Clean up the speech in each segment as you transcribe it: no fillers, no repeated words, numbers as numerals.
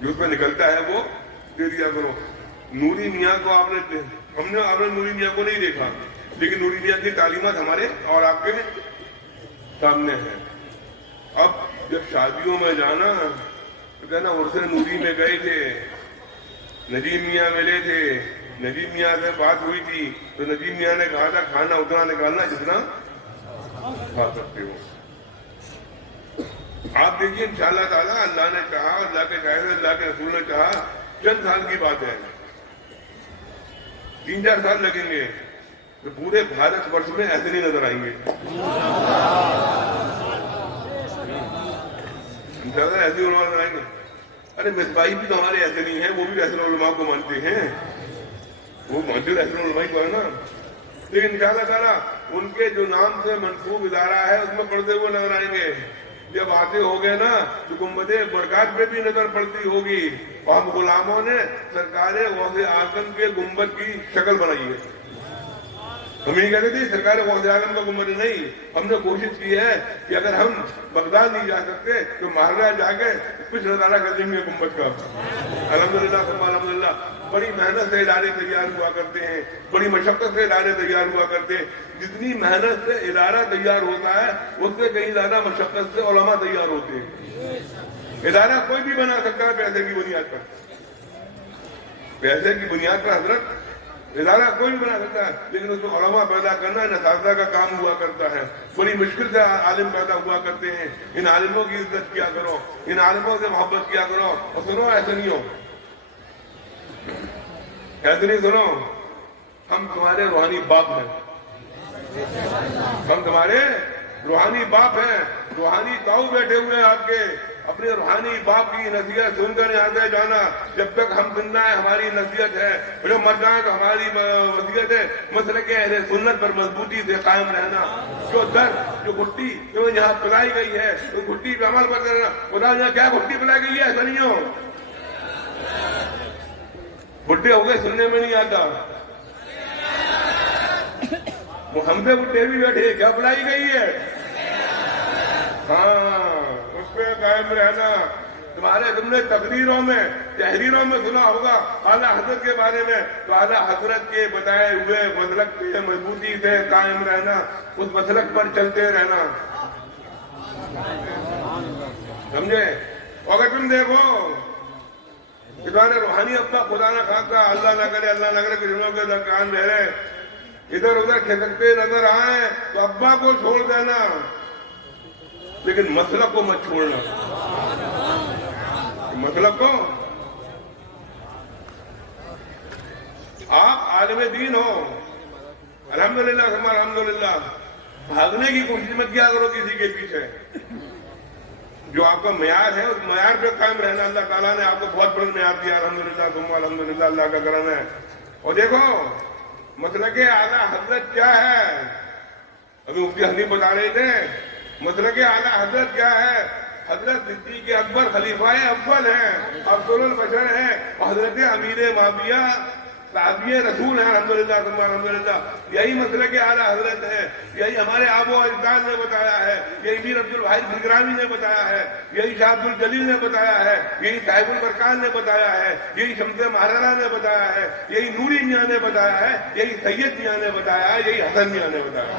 جو اس میں نکلتا ہے وہ دے دیا کرو. نوری میاں کو آپ نے نوری میاں کو نہیں دیکھا، لیکن نوری میاں کی تعلیمات ہمارے اور آپ کے سامنے ہیں. اب جب شادیوں میں جانا تو کہنا عرس نوری میں گئے تھے، نجیب میاں ملے تھے، نجیب میاں سے بات ہوئی تھی تو نجیب میاں نے کہا تھا کھانا اتنا نکالنا جتنا کھا سکتے ہو. آپ دیکھیے انشاءاللہ تعالیٰ اللہ نے کہا، اللہ کے شاعر اللہ کے رسول نے کہا چند سال کی بات ہے، 3-4 سال لگیں گے تو پورے بھارت ورش میں ایسے نہیں نظر آئیں گے. انشاءاللہ ایسے علماء نظر آئیں گے. ارے مصباحی بھی تو ہمارے ایسے نہیں ہیں، وہ بھی ایسے علماء کو مانتے ہیں، وہ مانتے ایسے علماء کو ہے نا. لیکن انشاءاللہ تعالیٰ ان کے جو نام سے منسوب ادارہ ہے اس میں پڑھتے ہوئے نظر آئیں گے. جب آتے ہو گئے نا تو گنبد برکات پہ بھی نظر پڑتی ہوگی. اور ہم غلاموں نے سرکار غوث اعظم کے گنبد کی شکل بنائی ہے. ہم یہ کہتے تھے سرکار غوث اعظم کا گنبد نہیں، ہم نے کوشش کی ہے کہ اگر ہم بغداد نہیں جا سکتے تو مہاراجہ جا کے کچھ نظارہ کر لیں گے گنبد کا. الحمدللہ ثم الحمدللہ. بڑی محنت سے ادارے تیار ہوا کرتے ہیں، بڑی مشقت سے ادارے تیار ہوا کرتے ہیں. جتنی محنت سے ادارہ تیار ہوتا ہے اس سے کہیں زیادہ مشقت سے علماء تیار ہوتے ہیں. ادارہ کوئی بھی بنا سکتا ہے پیسے کی بنیاد پر، پیسے کی بنیاد پر حضرت ادارہ کوئی بھی بنا سکتا ہے، لیکن اس میں علماء پیدا کرنا اساتذہ کا کام ہوا کرتا ہے. بڑی مشکل سے عالم پیدا ہوا کرتے ہیں. ان عالموں کی عزت کیا کرو، ان عالموں سے محبت کیا کرو. اور سنو ایسے نہیں ہو، ایسے نہیں سنو، ہم تمہارے روحانی باپ ہیں، ہم تمہارے روحانی باپ ہیں. روحانی تاؤ بیٹھے ہوئے ہیں آپ کے. اپنے روحانی باپ کی نصیحت سن کر یہاں سے جانا. جب تک ہم زندہ ہیں ہماری نصیحت ہے، جو مر جائیں تو ہماری وصیت ہے مسلک اہل سنت پر مضبوطی سے قائم رہنا. جو درد جو گھٹی جو یہاں پلائی گئی ہے اس گھٹی پہ عمل کرتے رہنا. خدا یہاں کیا گھٹی پلائی گئی ہے ایسا نہیں ہو. بڈھے ہو گئے سننے میں نہیں آتا، وہ ہم پہ بڈھے بھی بیٹھے کیا پلائی گئی ہے. ہاں اس پہ قائم رہنا. تمہارے تم نے تقریروں میں تحریروں میں سنا ہوگا اعلیٰ حضرت کے بارے میں، تو اعلیٰ حضرت کے بتائے ہوئے مسلک پہ مضبوطی سے قائم رہنا، اس مسلک پر چلتے رہنا. سمجھے. اگر تم دیکھو تمہارے روحانی ابا خدا نہ خاصا اللہ نہ کرے کہ جنہوں کے درکان رہ رہے ادھر ادھر کھسکتے نظر آئے تو ابا کو چھوڑ دینا، لیکن مسلک کو مت چھوڑنا. مسلک کو آپ عالم دین ہو الحمدللہ ثم الحمدللہ. بھاگنے کی کوشش مت کیا کرو کسی کے پیچھے. جو آپ کا معیار ہے اس معیار پہ قائم رہنا. اللہ تعالیٰ نے آپ کو بہت بڑا معیار دیا الحمدللہ ثم الحمدللہ. اللہ کا کرم ہے. اور دیکھو مسلک اعلیٰ حضرت کیا ہے. ابھی مفتی حنیف بتا رہے تھے مسلک اعلیٰ حضرت کیا ہے. حضرت صدیق اکبر خلیفہ اول ہیں، افضل البشر ہیں، حضرت امیر معاویہ صحابی رسول ہیں الحمدللہ ثم الحمدللہ. یہی مسلک اعلیٰ حضرت ہے. یہی ہمارے آب و اجداد نے بتایا ہے، یہی میر عبد الواحد بھنگراوی نے بتایا ہے، یہی شاہ عبد الجلیل نے بتایا ہے، یہی صاحب البرکان نے بتایا ہے، یہی شمس مہرانہ نے بتایا ہے، یہی نوری میاں نے بتایا ہے، یہی سید میاں نے بتایا ہے، یہی حسن میاں نے بتایا.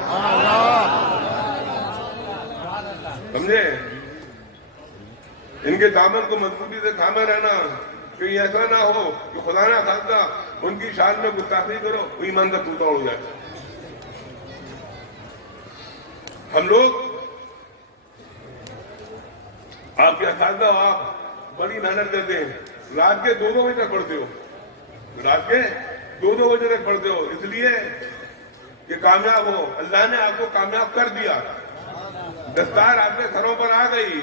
سمجھے. ان کے دامن کو مضبوطی سے تھامے رہنا. کہیں ایسا نہ ہو کہ خدا نہ خاصا ان کی شان میں گستاخی کرو ایمان کا ٹوٹا اڑ جائے. ہم لوگ آپ کے اساتذہ ہو، آپ بڑی محنت کرتے ہیں. رات کے 2-2 بجے تک پڑھتے ہو، رات کے 2-2 بجے تک پڑھتے ہو اس لیے کہ کامیاب ہو. اللہ نے آپ کو کامیاب کر دیا. دستار آپ کے سروں پر آ گئی.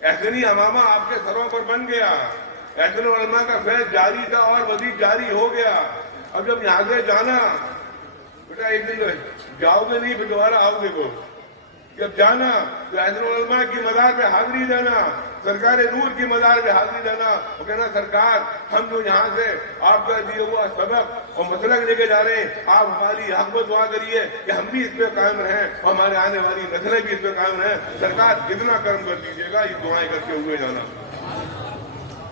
ایسے نہیں امامہ آپ کے سروں پر بن گیا. ایسے علماء کا فیض جاری تھا اور مزید جاری ہو گیا. اب جب یہاں سے جانا بیٹا ایک دن جاؤ گے نہیں پھر دوبارہ آؤ گے. وہ جب جانا تو ایسے علماء کی مزار پہ حاضری دینا، سرکار نور کی مزار پہ حاضری دینا اور کہنا سرکار ہم جو یہاں سے آپ کا دیا ہوا سبق اور مسلک لے کے جا رہے ہیں، آپ ہماری حق میں دعا کریے کہ ہم بھی اس پہ قائم رہیں اور ہمارے آنے والی نسلیں بھی اس پہ قائم رہیں. سرکار کتنا کرم کر دیجیے گا. یہ دعائیں کر کے ہوئے جانا.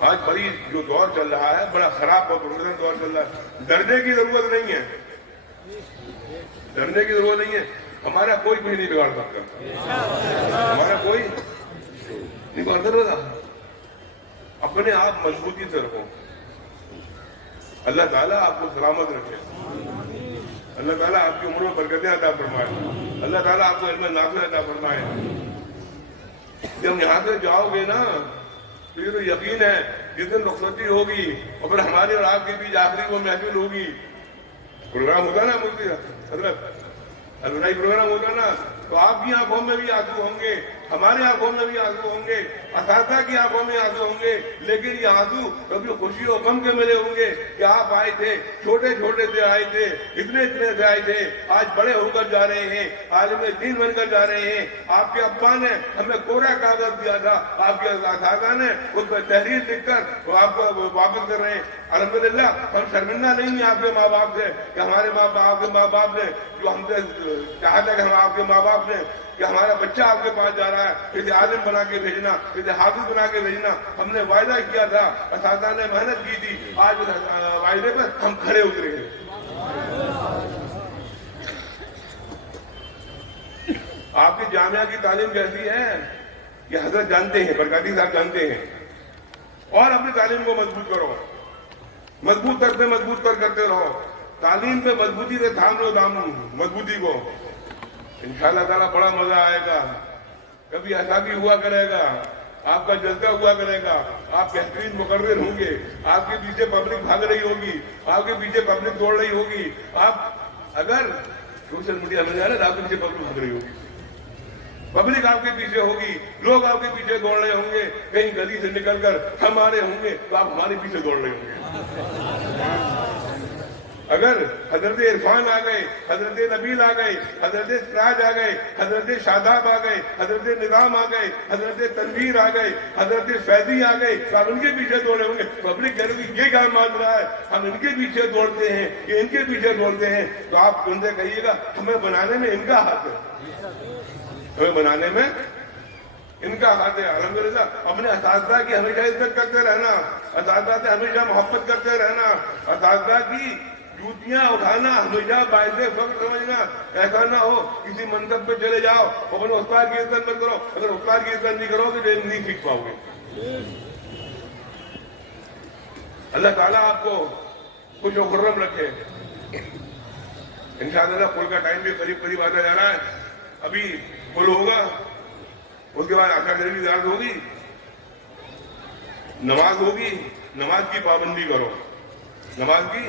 آج بڑی جو دور چل رہا ہے بڑا خراب اور پروفیشنل دور چل رہا ہے. ڈرنے کی ضرورت نہیں ہے, ڈرنے کی ضرورت نہیں ہے. ہمارا کوئی کچھ نہیں بگاڑ سکتا, ہمارا کوئی نہیں بگاڑ سکتا. اپنے آپ مضبوطی سے رکھو. اللہ تعالیٰ آپ کو سلامت رکھے, اللہ تعالیٰ آپ کی عمر میں برکتیں عطا فرمائے, اللہ تعالیٰ آپ کو علم نافع عطا فرمائے. جب یہاں سے جاؤ گے نا تو یہ تو یقین ہے جس دن رخصتی ہوگی اور پھر ہمارے اور آپ کے بیچ آخری وہ محفل ہوگی. پروگرام ہوگا نا مفتی حضرت الوداعی پروگرام ہوگا نا, تو آپ کی آنکھوں میں بھی آنسو ہوں گے, ہمارے آنکھوں میں بھی آنسو ہوں گے, اساتذہ کی آنکھوں میں آنسو ہوں گے. لیکن یہ آنسو کبھی خوشی و غم کے ملے ہوں گے کہ آپ آئے تھے, چھوٹے چھوٹے سے آئے تھے, اتنے سے آئے تھے, آج بڑے ہو کر جا رہے ہیں, عالم دین بن کر جا رہے ہیں. آپ کے ابا نے ہمیں کوڑا کاغذ دیا تھا, آپ کے اساتذہ نے اس پر تحریر لکھ کر وہ آپ کو واپس کر رہے ہیں. الحمدللہ ہم شرمندہ نہیں ہیں آپ کے ماں باپ سے کہ ہمارے ماں باپ نے جو ہم سے کہا تھا کہ ہم آپ کے ماں باپ نے کہ ہمارا بچہ آپ کے پاس جا رہا ہے, اسے عالم بنا کے بھیجنا, اسے حافظ بنا کے بھیجنا. ہم نے وعدہ کیا تھا, اساتذہ نے محنت کی تھی, آج وعدے پر ہم کھڑے اترے ہیں. آپ کی جامعہ کی تعلیم کیسی ہے یہ حضرت جانتے ہیں, برکاتی صاحب جانتے ہیں. اور اپنی تعلیم کو مضبوط کرو, مضبوط کر کرتے رہو. تعلیم پہ مضبوطی سے تھام لو مضبوطی کو, انشاءاللہ تعالیٰ بڑا مزہ آئے گا. کبھی ایسا بھی ہوا کرے گا, آپ کا جلسہ ہوا کرے گا, آپ بہترین مقرر ہوں گے, آپ کے پیچھے پبلک بھاگ رہی ہوگی, آپ کے پیچھے پبلک دوڑ رہی ہوگی. آپ اگر سوشل میڈیا میں جا رہے آپ کے پیچھے پبلک بھاگ رہی ہوگی, پبلک آپ کے پیچھے ہوگی, لوگ آپ کے پیچھے دوڑ رہے ہوں گے. کہیں گلی سے نکل کر ہمارے ہوں گے تو آپ ہمارے پیچھے دوڑ رہے ہوں گے. اگر حضرت عرفان آ گئے, حضرت نبیل آ گئے, حضرت سراج آ گئے, حضرت شاداب آ گئے, حضرت نظام آ گئے, حضرت تنویر آ گئے, حضرت فیضی آ گئے تو آپ ان کے پیچھے دوڑے ہوں گے. پبلک کہہ رہی یہ کام مان رہا ہے, ہم ان کے پیچھے دوڑتے ہیں, یہ ان کے پیچھے دوڑتے ہیں. تو آپ ان سے کہیے گا ہمیں بنانے میں ان کا ہاتھ ہے, ہمیں بنانے میں ان کا ہاتھ ہے. الحمدللہ اپنے اساتذہ کی ہمیشہ عزت کرتے رہنا, اساتذہ سے ہمیشہ محبت کرتے رہنا, اساتذہ کی جوتیاں اٹھانا ہمیشہ باعث فخر سمجھنا. ایسا نہ ہو کسی منصب پہ چلے جاؤ اور اپنے استاد کی عزت مت کرو. اگر استاد کی عزت نہیں کرو تو نہیں سیکھ پاؤ گے. اللہ تعالیٰ آپ کو خوش و خرم رکھے. انشاءاللہ پل کا ٹائم بھی قریب آتا جا رہا ہے. ابھی پل ہوگا, اس کے بعد آقا کی زیارت ہوگی, نماز ہوگی. نماز کی پابندی کرو, نماز کی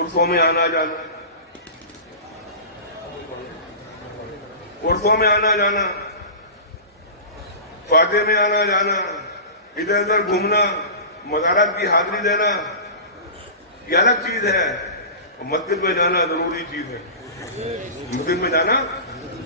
عرصوں میں آنا جانا, عرصوں میں آنا جانا, فاتح میں آنا جانا, ادھر ادھر گھومنا, مزارات کی حاضری دینا, یہ الگ چیز ہے. مسجد میں جانا ضروری چیز ہے, مسجد میں جانا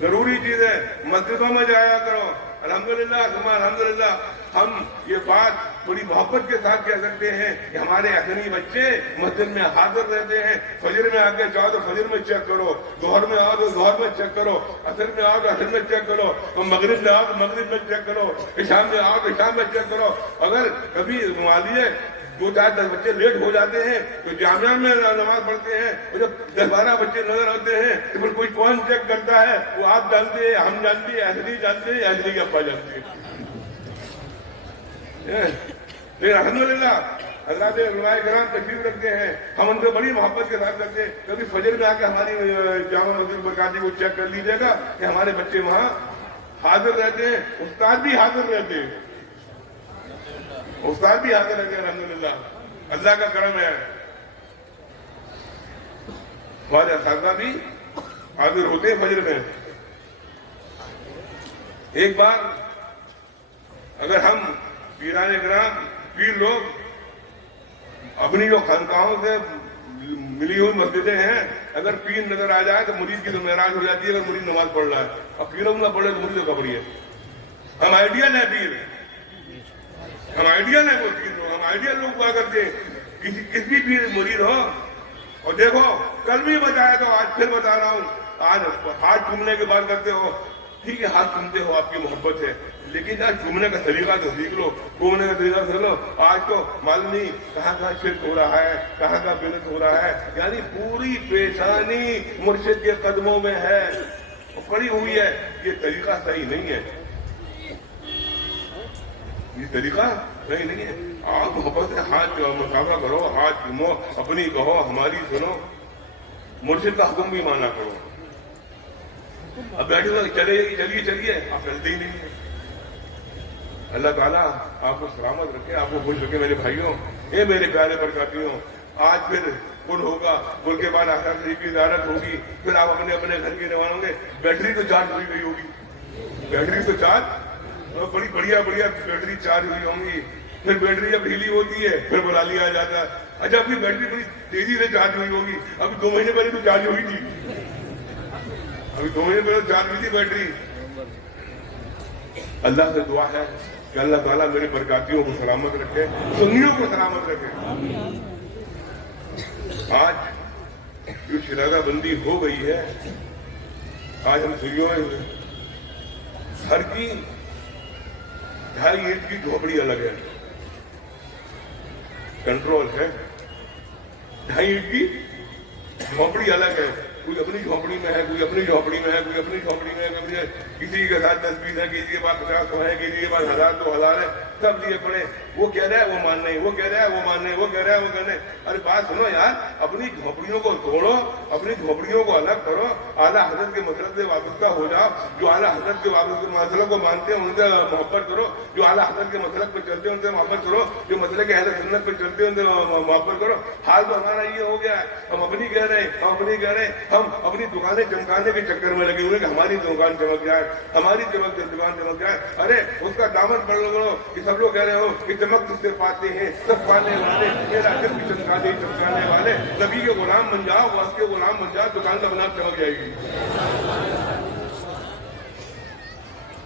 ضروری چیز ہے. مسجدوں میں جایا کرو. الحمدللہ ثم الحمدللہ ہم یہ بات بڑی محبت کے ساتھ کہہ سکتے ہیں کہ ہمارے اپنے بچے مسجد میں حاضر رہتے ہیں. فجر میں آ کے جاؤ تو فجر میں چیک کرو, ظہر میں آؤ تو ظہر میں چیک کرو, عصر میں آؤ تو عصر میں چیک کرو, مغرب میں آؤ تو مغرب میں چیک کرو, عشاء میں آؤ تو عشاء میں چیک کرو. اگر کبھی مان لیجیے 2-4-10 بچے لیٹ ہو جاتے ہیں تو جامعہ میں نماز پڑھتے ہیں, جب 10-12 بچے نظر آتے ہیں تو پھر کوئی کون چیک کرتا ہے؟ وہ آپ جانتے ہیں, ہم جانتے ہیں, اہلی جانتے ہیں, اہلی کے ابا جانتے ہیں. لیکن الحمدللہ اللہ کے علماء کرام تشریف رکھتے ہیں, ہم ان کو بڑی محبت کے ساتھ رکھتے ہیں. کبھی فجر میں آ کے ہماری جامع مسجد برکاتی کو چیک کر لیجیے گا کہ ہمارے بچے وہاں حاضر رہتے ہیں, استاد بھی حاضر رہتے ہیں, استاد بھی حاضر رہتے ہیں. الحمدللہ اللہ کا کرم ہے. ہمارے اساتذہ بھی حاضر ہوتے ہیں فجر میں. ایک بار اگر ہم پیران کرام پیر لوگ اپنی جو خانقاہوں سے ملی ہوئی مسجدیں ہیں, اگر پیر نظر آ جائے تو مرید کی تو معراج ہو جاتی ہے. اگر مرید نماز پڑھ رہا ہے اور پیروں نہ پڑھے تو مرید تو کبڑی ہے. ہم آئیڈیل ہیں پیر, ہم آئیڈیل ہیں. ہم آئیڈیل لوگ ہوا کرتے ہیں. کسی بھی مرید ہو, اور دیکھو کل بھی بتایا تو آج پھر بتا رہا ہوں, آج ہاتھ چومنے کے بعد کرتے ہو, ٹھیک ہے ہاتھ چومتے ہو, آپ کی محبت ہے, لیکن آج گھومنے کا طریقہ تو سیکھ لو، گھومنے کا طریقہ سیکھ لو. آج تو معلوم نہیں کہاں کہاں شرک ہو رہا ہے، کہاں کہاں بدعت ہو رہا ہے. یعنی پوری پیشانی مرشد کے قدموں میں ہے، پڑی ہوئی ہے. یہ طریقہ صحیح نہیں ہے، یہ طریقہ صحیح نہیں ہے. آپ محبت سے ہاتھ مسافہ کرو، ہاتھ چومو، اپنی کہو ہماری سنو، مرشد کا حکم بھی مانا کرو. اب بیٹھے تو چلیے چلیے، آپ چلتے ہی نہیں ہیں. اللہ تعالیٰ آپ کو سلامت رکھے، آپ کو خوش رکھے. میرے بھائیوں، اے میرے پیارے برکاتیوں، آج پھر پل ہوگا، پل کے بعد آخر شریف کی زیارت ہوگی، پھر آپ اپنے اپنے گھر کی روانہ ہوں گے. بیٹری تو چارج ہوئی گئی ہوگی، بیٹری تو چارج، بڑی بڑھیا بیٹری چارج ہوئی ہوں گی. پھر بیٹری جب ڈھیلی ہوتی ہے پھر بلا لیا جاتا ہے. اچھا اپنی بیٹری بڑی تیزی سے چارج ہوئی ہوگی، ابھی 2 مہینے پہلے تو چارج ہوئی تھی، ابھی 2 مہینے پہلے چارج ہوئی تھی بیٹری. اللہ سے دعا ہے کہ اللہ تعالیٰ میرے برکاتیوں کو سلامت رکھے، سنیوں کو سلامت رکھے. آج جو شرارہ بندی ہو گئی ہے، آج ہم سنیوں میں گھر کی 2.5 اینٹ کی جھوپڑی الگ ہے، کنٹرول ہے. 2.5 اینٹ کی جھوپڑی الگ ہے. کوئی اپنی جھوپڑی میں ہے، کوئی اپنی جھوپڑی میں ہے، کوئی اپنی جھوپڑی میں ہے. کسی کے ساتھ 10-20 ہے، کسی کے پاس 50 ہے، کسی کے پاس 1000-2000 ہے. سب لیے پڑے. وہ کہہ رہا ہے وہ مان نہیں، وہ کہہ رہا ہے وہ مان نہیں، وہ کہہ رہا ہے وہ کہہ نہیں. ارے بات سنو یار، اپنی جھوپڑیوں کو توڑو، اپنی جھوپڑیوں کو الگ کرو، اعلیٰ حضرت کے مسلک سے وابستہ ہو جاؤ. جو اعلیٰ حضرت کے مسلک کو مانتے ہیں ان سے محبت کرو، جو اعلیٰ حضرت کے مسلک پہ چلتے ہیں ان سے محبت کرو، جو مسلک اہل سنت پہ چلتے ہیں ان سے محبت کرو. حال تو ہمارا یہ ہو گیا ہے، ہم اپنی کہہ رہے ہیں، ہم اپنی دکانیں چمکانے کے چکر میں لگے ہوئے کہ ہماری دکان چمک جائے، ہماری دکان چمک جائے. ارے اس کا دامن پڑ لو کہ سب لوگ کہہ رہے ہو کہ چمک کس سے پاتے ہیں، سب پانے والے، میرا دل بھی چمکانے والے. نبی کے غلام بن جاؤ، وقت کے غلام بن جاؤ، دکان کا بنام چمک جائے گی.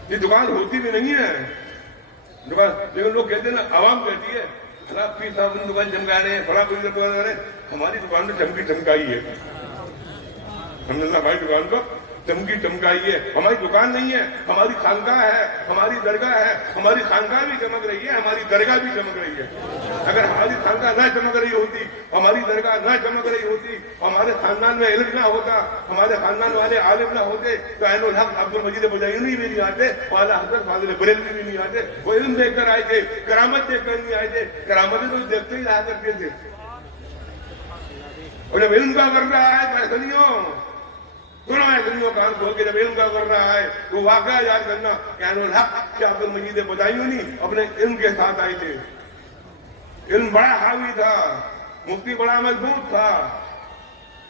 یہ دکان ہوتی بھی نہیں ہے دکان، لیکن لوگ کہتے ہیں نا، عوام کہتی ہے فلاں پیر صاحب نے دکان چمکا رہے ہیں، فلاں پیر صاحب دکان رہے ہیں. ہماری دکان تو چمکائی ہے، ہم نے ہماری دکان کو چمکائی ہے. ہماری دکان نہیں ہے، ہماری خانقاہ ہے، ہماری درگاہ ہے. ہماری خانقاہ بھی چمک رہی ہے، ہماری درگاہ بھی چمک رہی ہے. اگر ہماری خانقاہ نہ چمک رہی ہوتی، ہماری درگاہ نہ چمک رہی ہوتی، ہمارے خاندان میں علم نہ ہوتا، ہمارے خاندان والے عالم نہ ہوتے تو عین الحق عبد المجید بجائینی بھی نہیں آتے، اعلیٰ حضرت فاضل بریلوی بھی نہیں آتے. وہ علم دیکھ کر آئے تھے، کرامت دیکھ کر نہیں آئے تھے. کرامتیں تو دیکھتے ہی رہا کرتے تھے. اور جب علم کا کر رہا ہے سنو کان کھول کے، جب علم کا کر رہا ہے تو واقعہ یاد کرنا کہ عین الحق کہ عبد المجید بجائینی اپنے علم کے ساتھ آئے تھے. علم بڑا حاوی تھا، مفتی بڑا مضبوط تھا.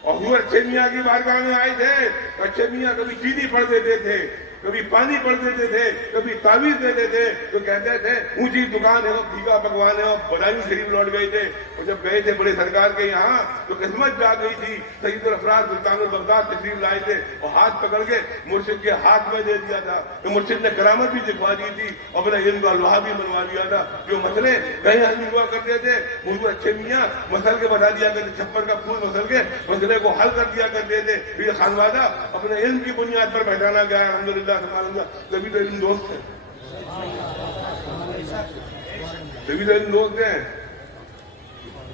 اور حضور اچھے میاں کی بارگاہ میں آئے تھے تو اچھے میاں کبھی چینی پڑ دیتے تھے، کبھی پانی پڑ دیتے تھے، کبھی تعویذ دیتے تھے. تو کہتے تھے اونچی دکان ہے، وہ پھیکا پکوان ہے. اور بدایوں شریف لوٹ گئے تھے، اور جب گئے تھے بڑے سرکار کے یہاں تو قسمت جا گئی تھی. سید الافراد سلطان البغداد تشریف لائے تھے اور ہاتھ پکڑ کے مرشد کے ہاتھ میں دے دیا تھا. تو مرشد نے کرامت بھی دکھوا دی تھی، اپنے علم کا لوہا بھی بنوا دیا تھا. جو مسئلے کہیں حل ہوا کرتے تھے، حضور اچھے میاں مسل کے بتا دیا کرتے، چھپر کا پھول مسل کے مسئلے کو حل کر دیا کرتے تھے. یہ خانوادہ اپنے علم کی بنیاد پر پہچانا گیا ہے. الحمدللہ تبھی تو علم دوست ہیں، تبھی تو علم دوست ہیں.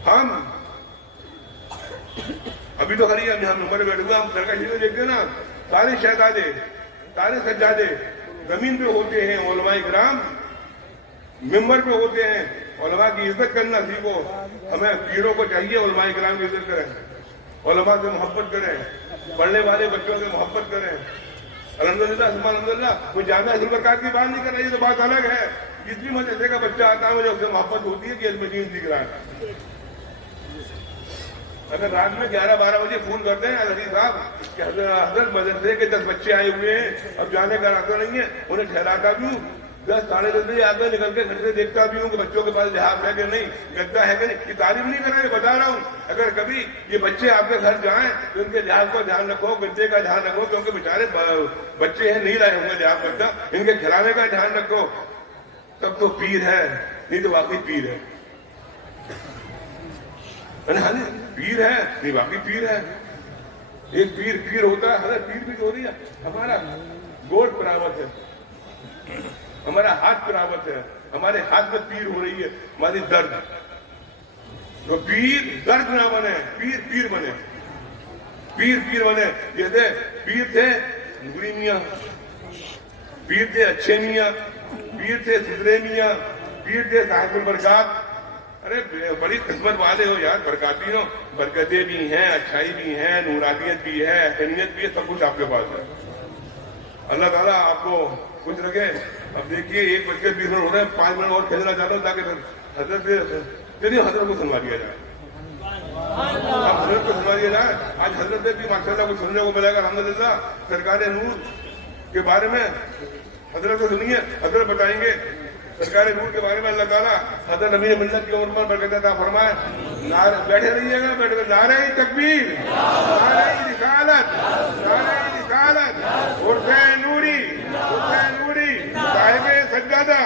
ہم ابھی تو خریے ہم نمبر بیٹھے ہوئے، ہم درگاہ شریف میں دیکھتے ہیں نا، سارے شہزادے، سارے سجادے زمین پہ ہوتے ہیں. علماء کرام ممبر پہ ہوتے ہیں. علماء کی عزت کرنا سیکھو. ہمیں پیروں کو چاہیے علماء کرام کی عزت کریں، علماء سے محبت کریں، پڑھنے والے بچوں سے محبت کریں. الحمدللہ سبحان الحمدللہ. کوئی جامعہ البرکات کی بات نہیں کر رہی ہے تو بات الگ ہے. جس بھی مدرسے کا بچہ آتا ہے مجھے اس سے محبت ہوتی ہے کہ علم دین سیکھ رہا ہے. اگر رات میں 11-12 بجے فون کرتے ہیں حضرت صاحب کہ حضرت مدرسے کے 10 بچے آئے ہوئے ہیں، اب جانے کا راستہ نہیں ہے، انہیں ٹھہراتا بھی ہوں. 10-10:30 بجے آگے نکل کے گھر سے دیکھتا بھی ہوں کہ بچوں کے پاس لحاظ ہے کہ نہیں، گدا ہے کہ نہیں. یہ تعریف نہیں کر رہا ہے، بتا رہا ہوں. اگر کبھی یہ بچے آپ کے گھر جائیں تو ان کے لحاظ کو دھیان رکھو، گدے کا دھیان رکھو، کیونکہ بیچارے بچے ہیں نہیں لائے ہوں گے لحاظ کرتا. ان کے کھلانے کا دھیان رکھو. تب تو پیر ہے، نہیں تو واقعی پیر ہے. پیر ہے نہیں واقعی پیر ہے. ایک پیر ہوتا ہے، حضرت پیر بھی جو ہو رہی ہے ہمارا گوٹ برابر ہے. ہمارا ہاتھ پراوت ہے, ہمارے ہاتھ میں پیر ہو رہی ہے, ہماری درد. تو پیر درد نہ بنے, پیر پیر بنے, پیر پیر بنے. جیسے پیر تھے نوری میاں, پیر تھے اچھے میاں, پیر تھے سدرے میاں, پیر تھے صاحب البرکات. ارے بڑی قسمت والے ہو یار, برکاتی ہو, برکتیں بھی ہیں, اچھائی بھی ہے, نورانیت بھی ہے, احسانیت بھی ہے, سب کچھ آپ کے پاس ہے. اللہ تعالیٰ آپ کو خوش رکھے. اب دیکھیے 1:20 ہو رہے ہیں, 5 منٹ اور کھیلنا چاہتا ہوں تاکہ حضرت کو سنوا دیا جائے. اب حضرت کو سنوا دیا جائے. آج حضرت بھی ماشاء اللہ کو سننے کو ملے گا الحمدللہ. سرکار نور کے بارے میں حضرت کو سنیے, حضرت بتائیں گے سرکار نور کے بارے میں. اللہ تعالیٰ حضرت نبی ملت کی عمر پر برکت عطا فرمائے. بیٹھے رہیے گا, بیٹھے نعرہ تکبیر, نعرہ رسالت, نعرہ رسالت, عرف نوری, عرف نوری, صاحب سجادہ.